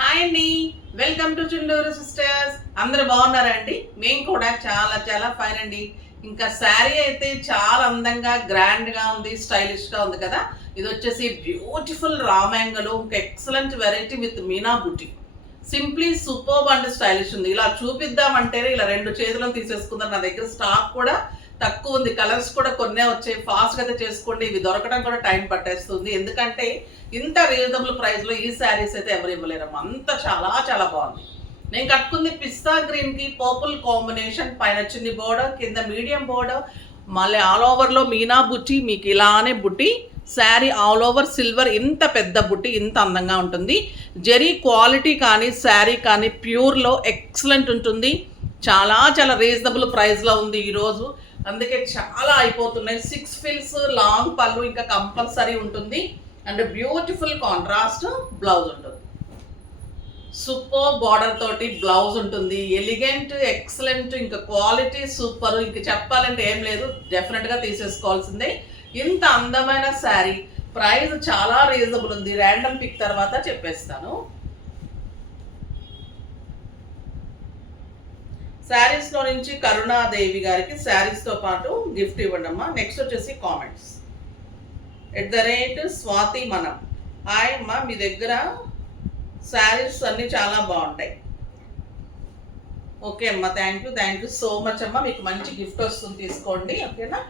Hi అండి, welcome to Chunduru sisters. అందరు బాగున్నారా అండి? మేము కూడా చాలా చాలా ఫైన్ అండి. ఇంకా శారీ అయితే చాలా అందంగా గ్రాండ్గా ఉంది, స్టైలిష్గా ఉంది కదా. ఇది వచ్చేసి బ్యూటిఫుల్ రామ్యాంగలో ఇంకా ఎక్సలెంట్ వెరైటీ విత్ మీనా బుట్టి. సింప్లీ సూపర్బ్ అండ్ స్టైలిష్ ఉంది. ఇలా చూపిద్దామంటేనే ఇలా రెండు చేతులను తీసేసుకుందాం. నా దగ్గర స్టాక్ కూడా తక్కువ ఉంది, కలర్స్ కూడా కొన్నే వచ్చాయి. ఫాస్ట్గా అయితే చేసుకోండి, ఇవి దొరకడం కూడా టైం పట్టేస్తుంది. ఎందుకంటే ఇంత రీజనబుల్ ప్రైస్లో ఈ శారీస్ అయితే ఎవరు ఇవ్వలేరమ్మా. అంత చాలా చాలా బాగుంది. నేను కట్టుకుంది పిస్తా గ్రీన్కి పర్పుల్ కాంబినేషన్, పైన చిన్ని బోర్డర్, కింద మీడియం బోర్డర్, మళ్ళీ ఆల్ ఓవర్లో మీనా బుట్టి. మీకు ఇలానే బుట్టి శారీ ఆల్ ఓవర్ సిల్వర్, ఇంత పెద్ద బుట్టి ఇంత అందంగా ఉంటుంది. జరీ క్వాలిటీ కానీ శారీ కానీ ప్యూర్లో ఎక్సలెంట్ ఉంటుంది. చాలా చాలా రీజనబుల్ ప్రైస్లో ఉంది ఈరోజు, అందుకే చాలా అయిపోతున్నాయి. 6 ఫిల్స్ లాంగ్ పళ్ళు ఇంకా కంపల్సరీ ఉంటుంది. అండ్ బ్యూటిఫుల్ కాంట్రాస్ట్ బ్లౌజ్ ఉంటుంది. సూపర్ బార్డర్ తోటి బ్లౌజ్ ఉంటుంది. ఎలిగెంట్, ఎక్సలెంట్, ఇంకా క్వాలిటీ సూపర్. ఇంక చెప్పాలంటే ఏం లేదు, డెఫినెట్గా తీసేసుకోవాల్సిందే. ఇంత అందమైన శారీ, ప్రైస్ చాలా రీజనబుల్ ఉంది. ర్యాండమ్ పిక్ తర్వాత చెప్పేస్తాను. శారీస్లో నుంచి కరుణాదేవి గారికి శారీస్తో పాటు గిఫ్ట్ ఇవ్వండి అమ్మా. నెక్స్ట్ వచ్చేసి కామెంట్స్ @స్వాతి మనం. హాయ్ అమ్మా, మీ దగ్గర శారీస్ అన్నీ చాలా బాగుంటాయి. ఓకే అమ్మా, థ్యాంక్ యూ సో మచ్ అమ్మా. మీకు మంచి గిఫ్ట్ వస్తుంది, తీసుకోండి. ఓకేనా?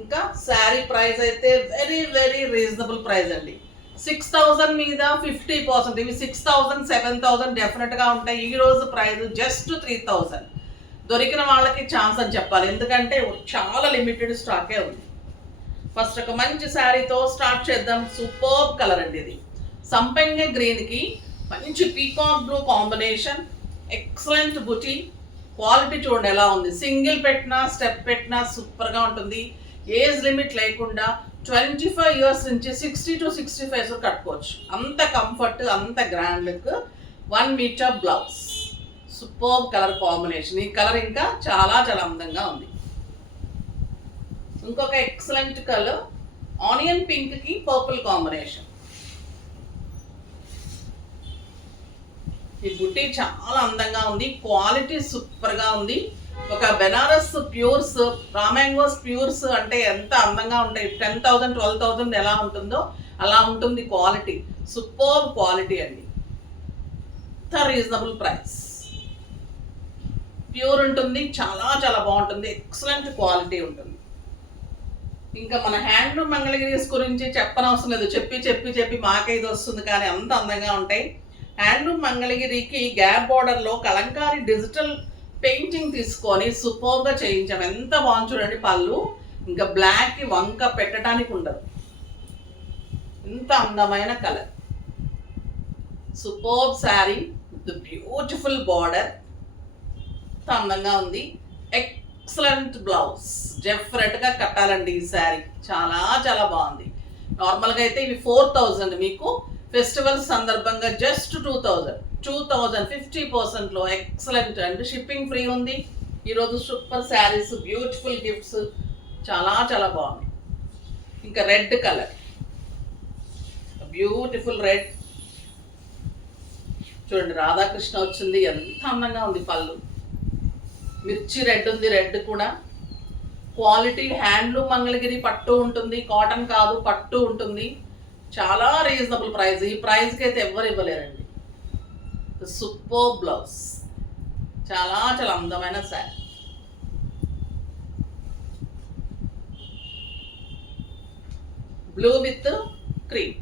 ఇంకా శారీ ప్రైస్ అయితే వెరీ వెరీ రీజనబుల్ ప్రైస్ అండి. 6,000 మీద 50%. ఇవి 6,000 7,000 డెఫినెట్గా ఉంటాయి. ఈరోజు ప్రైస్ జస్ట్ 3,000. దొరికిన వాళ్ళకి ఛాన్స్ అని చెప్పాలి, ఎందుకంటే చాలా లిమిటెడ్ స్టాకే ఉంది. ఫస్ట్ ఒక మంచి శారీతో స్టార్ట్ చేద్దాం. సూపర్బ్ కలర్ అండి ఇది. సంపెంగ గ్రీన్కి మంచి పీకాక్ బ్లూ కాంబినేషన్, ఎక్సలెంట్ బుటీ. క్వాలిటీ చూడండి ఎలా ఉంది. సింగిల్ పెట్టినా స్టెప్ పెట్టినా సూపర్గా ఉంటుంది. ఏజ్ లిమిట్ లేకుండా 25 ఇయర్స్ నుంచి 60 to 65 కట్టుకోవచ్చు. అంత కంఫర్ట్, అంత grand look. 1 metre blouse. Superb colour combination. ఈ కలర్ ఇంకా చాలా చాలా అందంగా ఉంది. ఇంకొక ఎక్సలెంట్ కలర్ ఆనియన్ పింక్కి పర్పుల్ కాంబినేషన్. ఈ బుట్టి చాలా అందంగా ఉంది. క్వాలిటీ సూపర్గా ఉంది. ఒక బెనారస్ ప్యూర్స్, రామ్యాంగోస్ ప్యూర్స్ అంటే ఎంత అందంగా ఉంటాయి. 10,000 12,000 ఎలా ఉంటుందో అలా ఉంటుంది క్వాలిటీ. సూపర్బ్ క్వాలిటీ అండి. ఇంత రీజనబుల్ ప్రైస్. ప్యూర్ ఉంటుంది, చాలా చాలా బాగుంటుంది. ఎక్సలెంట్ క్వాలిటీ ఉంటుంది. ఇంకా మన హ్యాండ్లూమ్ మంగళగిరీస్ గురించి చెప్పనవసరం లేదు. చెప్పి మాకే ఇది వస్తుంది, కానీ అంత అందంగా ఉంటాయి. హ్యాండ్లూమ్ మంగళగిరికి గ్యాప్ బార్డర్లో కలంకారీ డిజిటల్ పెయింటింగ్ తీసుకొని సూపర్గా చేయించాం. ఎంత బాగుంది చూడండి. పళ్ళు ఇంకా బ్లాక్కి వంక పెట్టడానికి ఉండదు. ఇంత అందమైన colour. Superb sari with beautiful border. అందంగా ఉంది. Excellent blouse. డెఫినెట్గా కట్టాలండి ఈ శారీ. చాలా చాలా బాగుంది. నార్మల్గా అయితే ఇవి 4,000, మీకు ఫెస్టివల్ సందర్భంగా జస్ట్ 2,000 50%లో ఎక్సలెంట్. అండ్ షిప్పింగ్ ఫ్రీ ఉంది. ఈరోజు సూపర్ శారీస్, బ్యూటిఫుల్ గిఫ్ట్స్, చాలా చాలా బాగుంది. ఇంకా రెడ్ కలర్, బ్యూటిఫుల్ రెడ్ చూడండి. రాధాకృష్ణ వచ్చింది, ఎంత అందంగా ఉంది. పళ్ళు మిర్చి రెడ్ ఉంది. రెడ్ కూడా క్వాలిటీ హ్యాండ్లూమ్ మంగళగిరి పట్టు ఉంటుంది, కాటన్ కాదు, పట్టు ఉంటుంది. చాలా రీజనబుల్ ప్రైస్. ఈ ప్రైస్కి అయితే ఎవ్వరు ఇవ్వలేరండి. Super blouse. చాలా చాలా అందమైన శారీ. Blue with cream.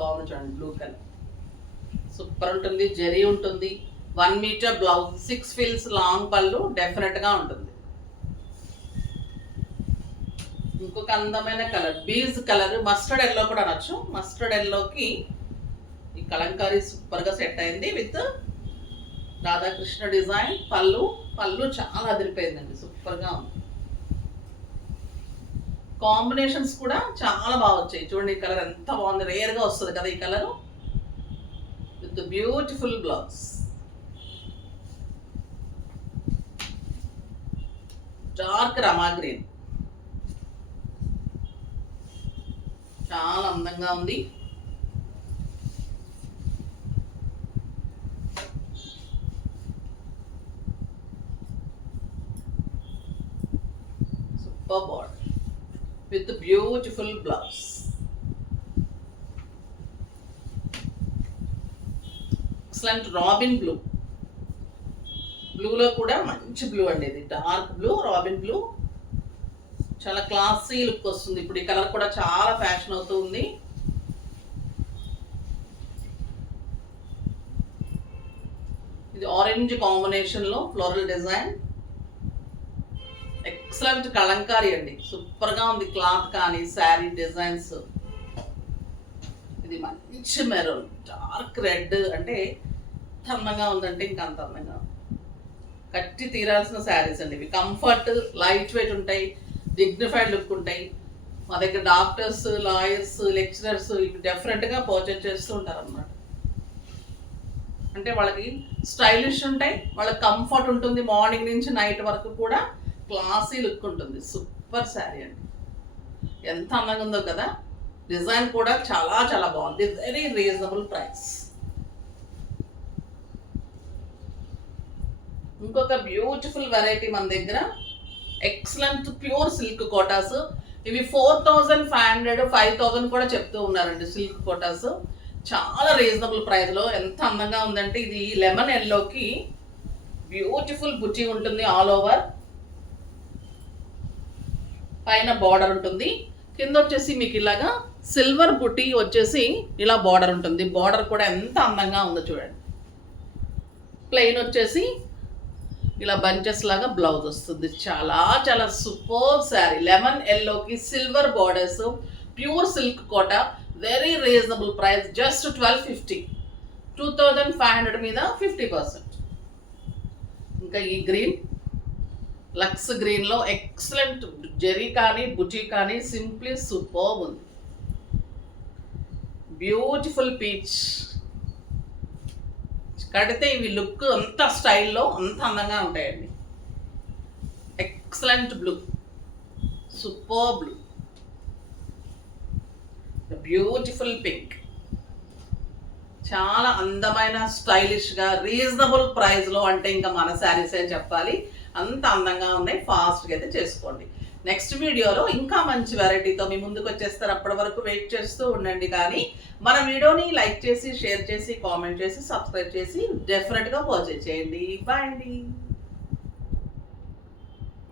బాగుంది చూడండి. బ్లూ కలర్ సూపర్ ఉంటుంది. జరీ ఉంటుంది. 1 మీటర్ బ్లౌజ్, 6 ఫిల్స్ లాంగ్ పళ్ళు డెఫినెట్గా ఉంటుంది. ఇంకొక అందమైన colour beige colour, mustard yellow కూడా అనొచ్చు. మస్టర్డ్ ఎల్లోకి ఈ కలంకారీ సూపర్గా సెట్ అయింది విత్ రాధాకృష్ణ డిజైన్. పళ్ళు చాలా అదిరిపోయిందండి, సూపర్గా ఉంది. కాంబినేషన్స్ కూడా చాలా బాగా వచ్చాయి. చూడండి ఈ కలర్ ఎంత బాగుంది. రేర్గా వస్తుంది కదా ఈ colour. With beautiful blouse. Dark Rama green, చాలా అందంగా ఉంది. Super border with beautiful blouse. Excellent robin blue, బ్లూలో కూడా మంచి బ్లూ అండి, ఇది డార్క్ బ్లూ రాబిన్ బ్లూ, చాలా క్లాసీ లుక్ వస్తుంది. ఇప్పుడు ఈ కలర్ కూడా చాలా ఫ్యాషన్ అవుతూ ఉంది. ఇది ఆరెంజ్ కాంబినేషన్లో ఫ్లోరల్ డిజైన్, ఎక్సలెంట్ కలంకారీ అండి, సూపర్గా ఉంది క్లాత్ కానీ శారీ డిజైన్స్. ఇది మంచి మెరూన్, డార్క్ రెడ్, అంటే ఎంత అందంగా ఉందంటే ఇంకా అంత అందంగా కట్టి తీరాల్సిన శారీస్ అండి ఇవి. కంఫర్ట్, లైట్ వెయిట్ ఉంటాయి, డిగ్నిఫైడ్ లుక్ ఉంటాయి. మా దగ్గర డాక్టర్స్, లాయర్స్, లెక్చరర్స్ ఇవి డెఫినెట్గా పర్చేజ్ చేస్తూ ఉంటారు అన్నమాట. అంటే వాళ్ళకి స్టైలిష్ ఉంటాయి, వాళ్ళకి కంఫర్ట్ ఉంటుంది, మార్నింగ్ నుంచి నైట్ వరకు కూడా క్లాసీ లుక్ ఉంటుంది. సూపర్ శారీ అండి, ఎంత అందంగా ఉందో కదా. డిజైన్ కూడా చాలా చాలా బాగుంది, వెరీ రీజనబుల్ ప్రైస్. ఇంకొక బ్యూటిఫుల్ వెరైటీ మన దగ్గర ఎక్సలెంట్ ప్యూర్ సిల్క్ కోటాస్. ఇవి 4500, 5000 కూడా చెప్తూ ఉన్నారండి సిల్క్ కోటాస్. చాలా రీజనబుల్ ప్రైస్లో ఎంత అందంగా ఉందంటే, ఇది లెమన్ ఎల్లోకి బ్యూటిఫుల్ బుటీ ఉంటుంది ఆల్ ఓవర్. పైన బార్డర్ ఉంటుంది, కింద వచ్చేసి మీకు ఇలాగా సిల్వర్ బుటీ వచ్చేసి ఇలా బార్డర్ ఉంటుంది. బార్డర్ కూడా ఎంత అందంగా ఉందో చూడండి. ప్లెయిన్ వచ్చేసి ఇలా బంచెస్ లాగా బ్లౌజ్ వస్తుంది. చాలా చాలా సూపర్ శారీ, లెమన్ ఎల్లోకి సిల్వర్ బార్డర్స్, ప్యూర్ సిల్క్ కోట, వెరీ రీజనబుల్ ప్రైస్, జస్ట్ 1250. 2500 మీద 50%. ఇంకా ఈ గ్రీన్, లక్స్ గ్రీన్లో ఎక్సలెంట్ జెరీ కానీ బుటీ కానీ సింప్లీ సూపర్ ఉంది. బ్యూటిఫుల్ పీచ్, కడితే ఇవి లుక్ అంత స్టైల్లో అంత అందంగా ఉంటాయండి. Excellent blue, super blue, beautiful pink, చాలా అందమైన స్టైలిష్గా రీజనబుల్ ప్రైస్లో, అంటే ఇంకా మన శారీస్ అని చెప్పాలి, అంత అందంగా ఉన్నాయి. ఫాస్ట్గా అయితే చేసుకోండి. నెక్స్ట్ వీడియోలో ఇంకా మంచి వెరైటీతో మీ ముందుకు వచ్చేస్తారు. అప్పటి వరకు వెయిట్ చేస్తూ ఉండండి. కానీ మన వీడియోని లైక్ చేసి, షేర్ చేసి, కామెంట్ చేసి, సబ్స్క్రైబ్ చేసి డెఫినెట్గా పర్చేజ్ చేయండి. బాయ్ అండి.